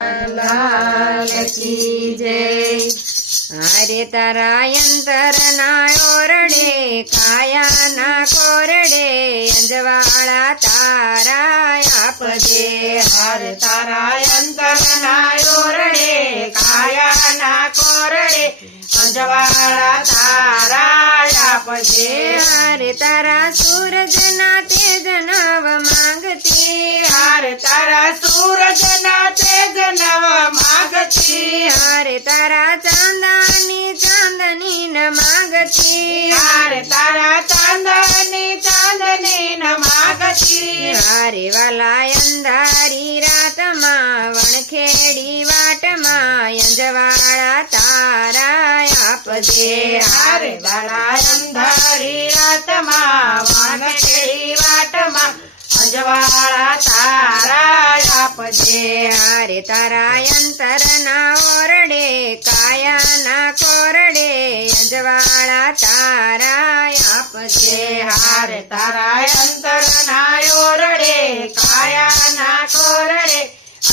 લાલ કી જય। હારે તારા અંતરના ઓરડે કાયાના કોરડે અંજવાળા તારા આપજે। હારે તારા અંતરના ઓરડે કાયાના કોરડે અંજવાળા તારા આપજે। હારે તારા સૂરજના તેજ નવ માંગતી હારે તારા સૂરજના તેજ નવ માંગતી હારે તારા ચાંદની ન માંગતી હારે તારા ચાંદની ન માંગતી હારે વાલા અંધારી રાતમાં વણખેડી વાટમાં અંજવાળા તારા આપજે। હારે વાળા અંધારી રાતમાં વાનખેડી વાટમાં અંજવાળા તારા આપજે। હારે તારા અંતરના ઓરડે કાયાના કોરડે અંજવાળા તારા આપજે। હારે તારા અંતરના ઓરડે કાયાના કોરડે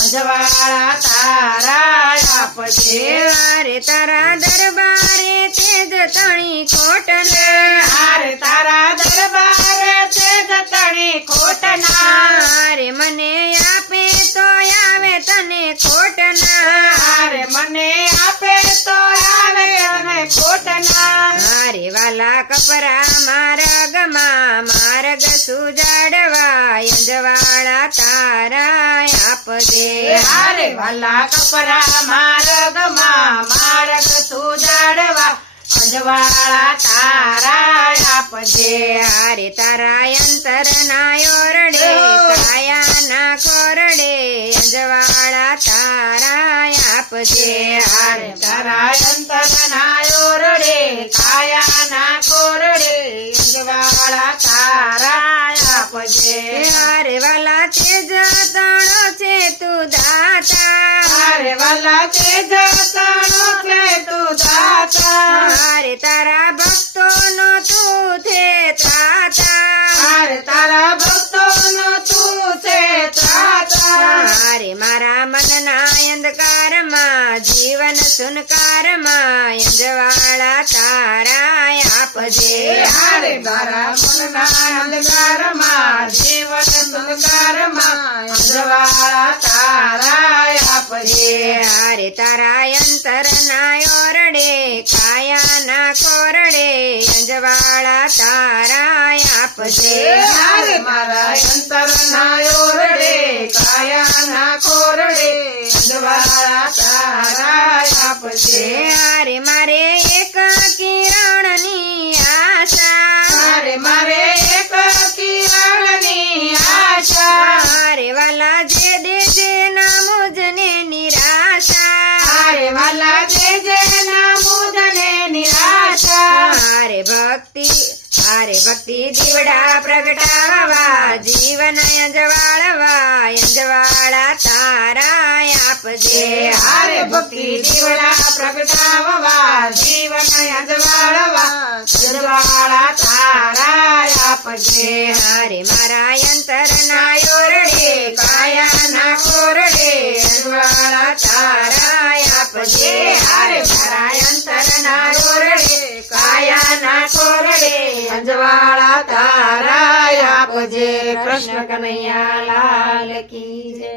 અંજવાળા તારા આપજે। હારે તારા દરબારે તેજ તણી કોટને હારે તારા દરબારે તેજ તણી કોટના હારે મને આપે તો આવે તને ખોટના હારે મને આપે તો આવે તને ખોટના હારે વાલા કપરા માર્ગમાં માર્ગ સુજાડવા અંજવાળા તારા આપજે। હારે વાલા કપરા માર્ગમાં માર્ગ સુજાડવા અંજવાળા તારા આપજે। હારે તારા અંતરના ઓરડે કાયાના કોરડે અંજવાળા તારા આપજે। હારે તારા અંતરના ઓરડે કાયાના કોરડે અંજવાળા તારા આપજે। હારે વાલા તેજ તણો છે તું દાતા હારે વાલા તેજ તણો છે તું દાતા હારે તારા ભક્તો નો તું છે ત્રાતા હારે તારા ભક્તોનો તું છે ત્રાતા હારે મારા મનના અંધકારમાં જીવન સુનકારમાં અંજવાળા તારા આપજે। હારે મારા મનના અંધકારમાં જીવન સંસ્કારમાં અંજવાળા તારા આપજે। હારે તારા અંતરના ઓરડે કાયાના કોરડે અંજવાળા તારા આપજે। હારે મારા અંતરના ઓરડે કાયાના કોરડે અંજવાળા તારા આપજે। હારે મારે એક કિરણની આશા હારે મારે એક કિરણની આશા હારે વાલા જે દેજે ના મુજને નિરાશા હારે વાલા જે ના મુજને નિરાશા હારે ભક્તિ દીવડા પ્રગટાવવા જીવન અંજવાળવા અંજવાળા તારા આપજે। હારે ભક્તિ દીવડા પ્રગટાવવા જીવન અંજવાળવા અંજવાળા તારા આપજે। હારે મારા અંતરના ઓરડે કાયાના કોરડે અંજવાળા તારા આપજે। હારે મારા અંતરના ઓરડે કાયાના કોરડે અંજવાળા તારા આપજે। કૃષ્ણ કનૈયા લાલ કી જય।